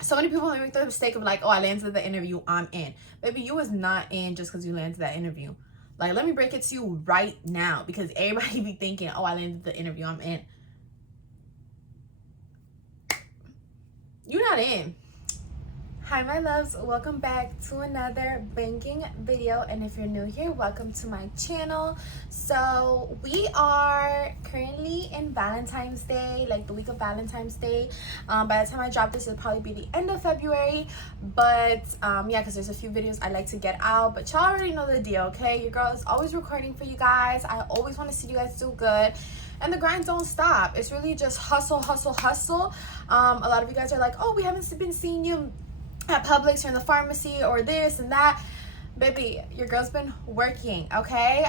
so many people make the mistake of like, oh, I landed the interview, I'm in. Baby, you was not in just because you landed that interview. Like, let me break it to you right now, because everybody be thinking, oh, I landed the interview, I'm in. You're not in. Hi my loves, welcome back to another banging video, and if you're new here, welcome to my channel. So we are currently in Valentine's Day, like the week of Valentine's Day. By the time I drop this, it'll probably be the end of February, but yeah, because there's a few videos I like to get out, but y'all already know the deal, okay? Your girl is always recording for you guys. I always want to see you guys do good, and the grind don't stop. It's really just hustle, hustle, hustle. A lot of you guys are like, oh, we haven't been seeing you at Publix or in the pharmacy or this and that. Baby, your girl's been working, okay?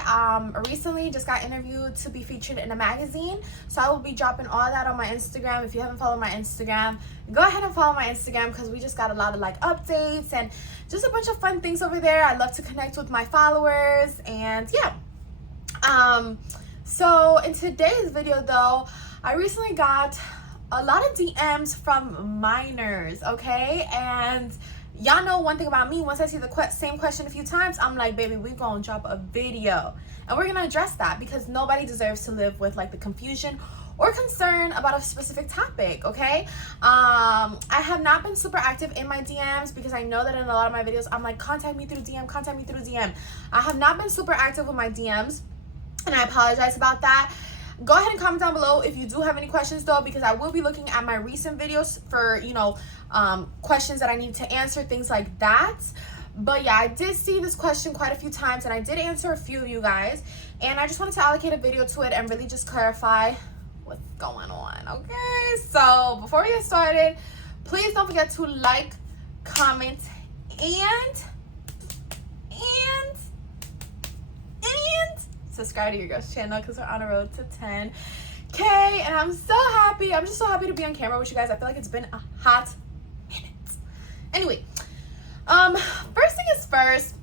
Recently just got interviewed to be featured in a magazine, so I will be dropping all that on my Instagram. If you haven't followed my Instagram, go ahead and follow my Instagram, because we just got a lot of like updates and just a bunch of fun things over there. I love to connect with my followers, and yeah. So in today's video though, I recently got a lot of DMs from minors, okay? And y'all know one thing about me, once I see the same question a few times, I'm like, baby, we're gonna drop a video and we're gonna address that, because nobody deserves to live with like the confusion or concern about a specific topic, okay? I have not been super active in my DMs, because I know that in a lot of my videos I'm like, contact me through DM, contact me through DM. I have not been super active with my DMs, and I apologize about that. Go ahead and comment down below if you do have any questions though, because I will be looking at my recent videos for, you know, questions that I need to answer, things like that. But yeah, I did see this question quite a few times, and I did answer a few of you guys, and I just wanted to allocate a video to it and really just clarify what's going on, okay? So before we get started, please don't forget to like, comment, and subscribe to your girl's channel, because we're on a road to 10K, and I'm so happy. I'm just so happy to be on camera with you guys. I feel like it's been a hot minute. Anyway, first thing is first,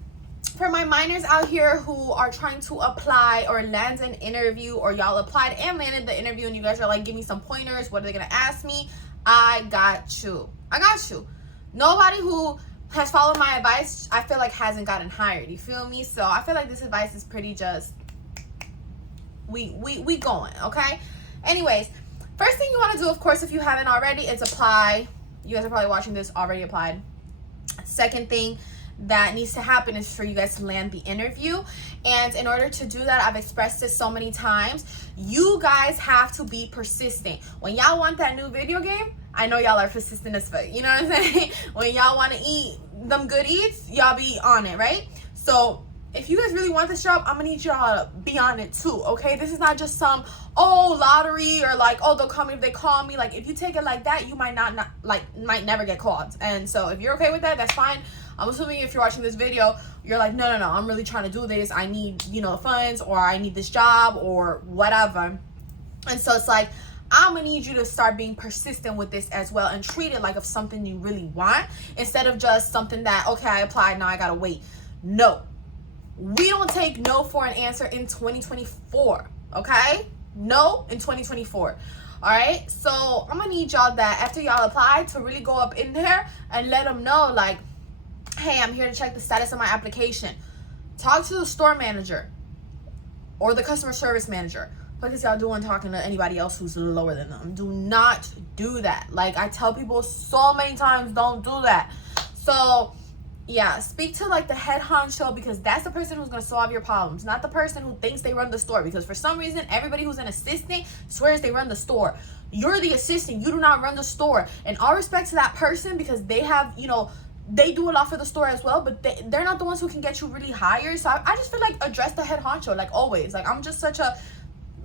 for my minors out here who are trying to apply or land an interview, or y'all applied and landed the interview and you guys are like, give me some pointers, what are they gonna ask me? I got you. Nobody who has followed my advice, I feel like, hasn't gotten hired, you feel me? So I feel like this advice is pretty just, we going, okay? Anyways, first thing you want to do, of course, if you haven't already, is apply. You guys are probably watching this already applied. Second thing that needs to happen is for you guys to land the interview, and in order to do that, I've expressed this so many times, you guys have to be persistent. When y'all want that new video game, I know y'all are persistent as fuck, you know what I'm saying? When y'all want to eat them good eats, y'all be on it, right? So if you guys really want this job, I'm gonna need y'all to be on it too, okay? This is not just some, oh, lottery, or like, oh, they'll call me if they call me. Like, if you take it like that, you might might never get called. And so if you're okay with that, that's fine. I'm assuming if you're watching this video, you're like, no, I'm really trying to do this. I need, you know, funds, or I need this job, or whatever. And so it's like, I'm gonna need you to start being persistent with this as well, and treat it like of something you really want, instead of just something that, okay, I applied, now I gotta wait. No. We don't take no for an answer in 2024, okay? No in 2024, all right? So I'm gonna need y'all that after y'all apply to really go up in there and let them know, like, hey, I'm here to check the status of my application. Talk to the store manager or the customer service manager. What is y'all doing talking to anybody else who's lower than them? Do not do that. Like, I tell people so many times, don't do that. So yeah, speak to like the head honcho, because that's the person who's going to solve your problems, not the person who thinks they run the store. Because for some reason, everybody who's an assistant swears they run the store. You're the assistant. You do not run the store. And all respect to that person, because they have, you know, they do a lot for the store as well, but they're not the ones who can get you really hired. So I just feel like address the head honcho, like always. Like, I'm just such a,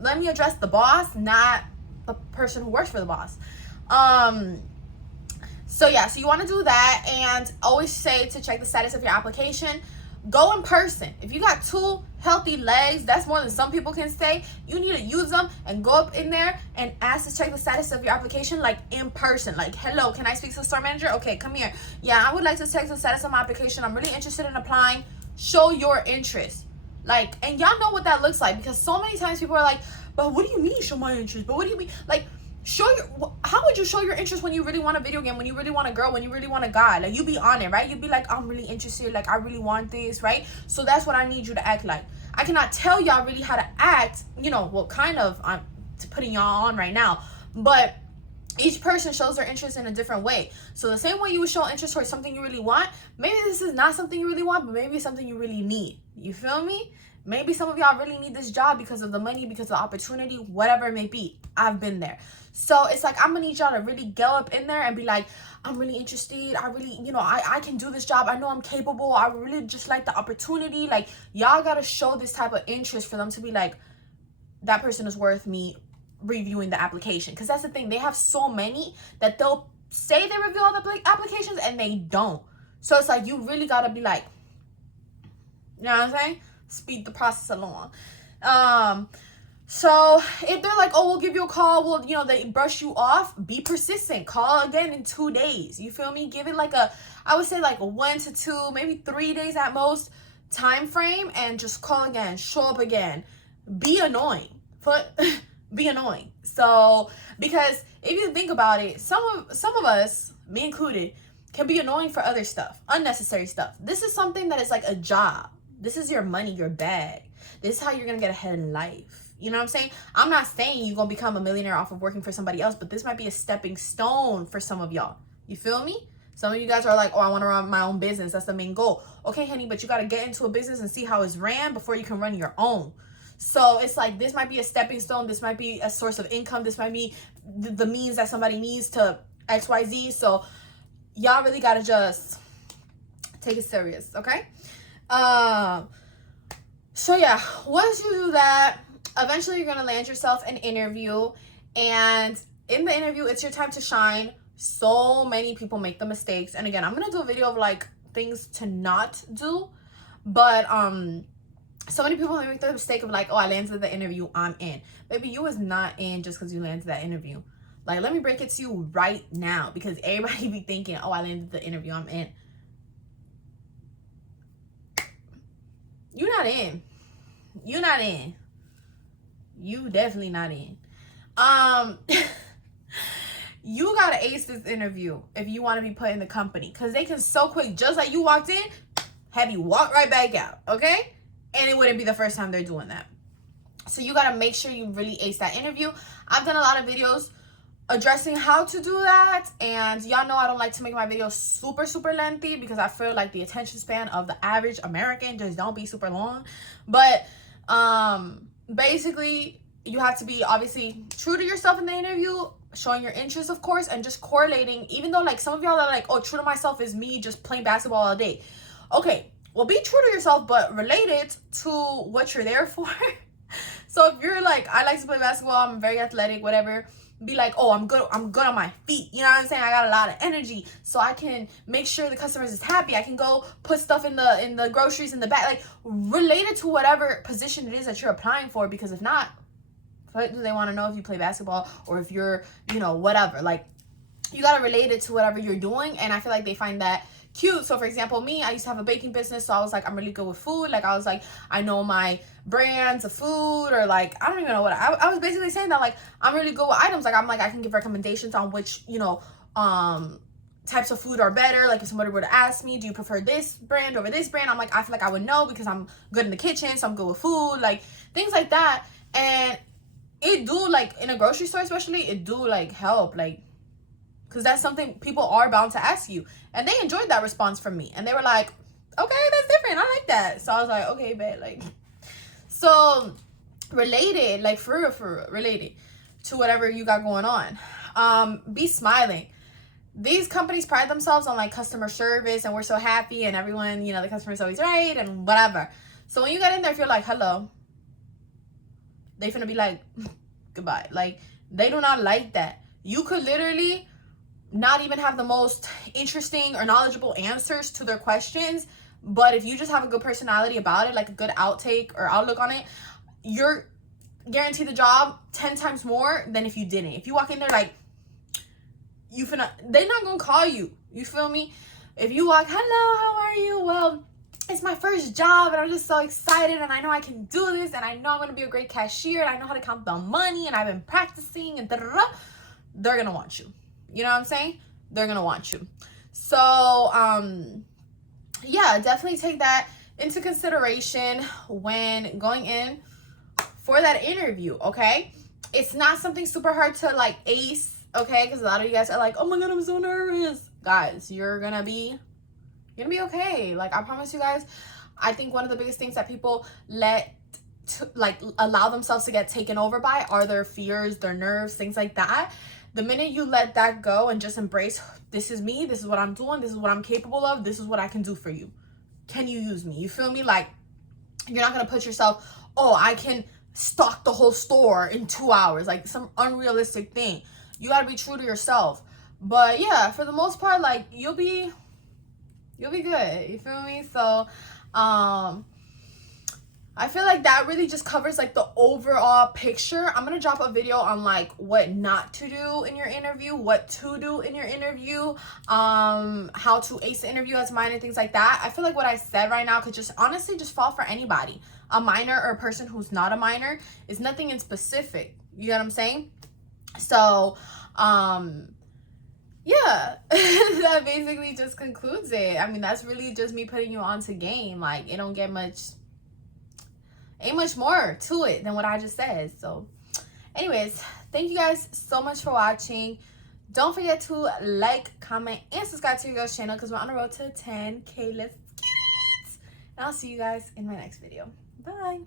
let me address the boss, not the person who works for the boss. So yeah, so you want to do that, and always say to check the status of your application. Go in person. If you got 2 healthy legs, that's more than some people can say. You need to use them and go up in there and ask to check the status of your application, like in person. Like, hello, can I speak to the store manager? Okay, come here. Yeah, I would like to check the status of my application. I'm really interested in applying. Show your interest. Like, and y'all know what that looks like, because so many times people are like, but what do you mean show my interest? But what do you mean? Like, how would you show your interest when you really want a video game, when you really want a girl, when you really want a guy? Like, you be on it, right? You be like, I'm really interested, like, I really want this, right? So that's what I need you to act like. I cannot tell y'all really how to act, you know, well, kind of, I'm putting y'all on right now, but each person shows their interest in a different way. So the same way you would show interest towards something you really want, maybe this is not something you really want, but maybe it's something you really need. You feel me? Maybe some of y'all really need this job because of the money, because of the opportunity, whatever it may be. I've been there. So it's like, I'm gonna need y'all to really go up in there and be like, I'm really interested. I really, you know, I can do this job. I know I'm capable. I really just like the opportunity. Like, y'all gotta show this type of interest for them to be like, that person is worth me reviewing the application. Because that's the thing. They have so many that they'll say they review all the applications and they don't. So it's like, you really gotta be like, you know what I'm saying? Speed the process along. So if they're like, oh, we'll give you a call, well, you know, they brush you off, be persistent. Call again in 2 days. You feel me? Give it like I would say like a 1 to 2, maybe 3 days at most time frame, and just call again, show up again. Be annoying. Be annoying. So, because if you think about it, some of us, me included, can be annoying for other stuff, unnecessary stuff. This is something that is like a job. This is your money, your bag. This is how you're going to get ahead in life. You know what I'm saying? I'm not saying you're going to become a millionaire off of working for somebody else, but this might be a stepping stone for some of y'all. You feel me? Some of you guys are like, oh, I want to run my own business. That's the main goal. Okay, honey, but you got to get into a business and see how it's ran before you can run your own. So it's like, this might be a stepping stone. This might be a source of income. This might be the means that somebody needs to XYZ. So y'all really got to just take it serious, okay? So yeah, once you do that, eventually you're gonna land yourself an interview, and in the interview, it's your time to shine. So many people make the mistakes, and again, I'm gonna do a video of like things to not do, but so many people make the mistake of like, oh, I landed the interview, I'm in. Baby, you was not in just because you landed that interview. Like, let me break it to you right now, because everybody be thinking, oh, I landed the interview, I'm in. You're not in. You're not in. You definitely not in. You gotta ace this interview if you want to be put in the company, because they can so quick, just like you walked in, have you walk right back out, okay? And it wouldn't be the first time they're doing that. So you gotta make sure you really ace that interview. I've done a lot of videos addressing how to do that, and y'all know I don't like to make my videos super lengthy, because I feel like the attention span of the average American just don't be super long. But basically, you have to be obviously true to yourself in the interview, showing your interest, of course, and just correlating. Even though like some of y'all are like, oh, true to myself is me just playing basketball all day. Okay, well, be true to yourself, but relate it to what you're there for. So if you're like, I like to play basketball, I'm very athletic, whatever, be like, oh, I'm good on my feet. You know what I'm saying? I got a lot of energy, so I can make sure the customers is happy. I can go put stuff in the groceries in the back. Like, relate it to whatever position it is that you're applying for, because if not, what do they want to know if you play basketball or if you're, you know, whatever? Like, you got to relate it to whatever you're doing, and I feel like they find that cute. So for example, me, I used to have a baking business, so I was like, I'm really good with food. Like, I was like, I know my brands of food, or like, I don't even know what I was basically saying that like, I'm really good with items. Like, I'm like, I can give recommendations on which, you know, types of food are better. Like, if somebody were to ask me, do you prefer this brand over this brand, I'm like, I feel like I would know, because I'm good in the kitchen, so I'm good with food, like things like that. And it do, like, in a grocery store especially, it do like help, like, because that's something people are bound to ask you. And they enjoyed that response from me. And they were like, okay, that's different. I like that. So I was like, okay, bet. Like, so related, like for real, related to whatever you got going on. Be smiling. These companies pride themselves on like customer service, and we're so happy, and everyone, you know, the customer's always right and whatever. So when you get in there, if you're like, hello, they finna be like, goodbye. Like, they do not like that. You could literally not even have the most interesting or knowledgeable answers to their questions, but if you just have a good personality about it, like a good outtake or outlook on it, you're guaranteed the job 10 times more than if you didn't. If you walk in there like, they're not gonna call you. You feel me? If you walk, hello, how are you? Well, it's my first job, and I'm just so excited, and I know I can do this, and I know I'm gonna be a great cashier, and I know how to count the money, and I've been practicing, and da-da-da. they're gonna want you. You know what I'm saying? They're gonna want you. So yeah, definitely take that into consideration when going in for that interview. Okay, it's not something super hard to like ace. Okay, because a lot of you guys are like, oh my god, I'm so nervous. Guys, you're gonna be okay. Like, I promise you guys. I think one of the biggest things that people allow themselves to get taken over by are their fears, their nerves, things like that. The minute you let that go and just embrace, this is me, this is what I'm doing, this is what I'm capable of, this is what I can do for you. Can you use me? You feel me? Like, you're not gonna put yourself, oh, I can stock the whole store in 2 hours, like some unrealistic thing. You gotta be true to yourself. But yeah, for the most part, like, you'll be good. You feel me? So I feel like that really just covers like the overall picture. I'm gonna drop a video on like what not to do in your interview, what to do in your interview, how to ace the interview as mine and things like that. I feel like what I said right now could just honestly just fall for anybody. A minor or a person who's not a minor. Is nothing in specific. You know what I'm saying? So yeah, that basically just concludes it. I mean, that's really just me putting you on to game. Like, it don't get ain't much more to it than what I just said. So anyways, thank you guys so much for watching. Don't forget to like, comment, and subscribe to your girl's channel because we're on the road to 10K. Let's get it. And I'll see you guys in my next video. Bye.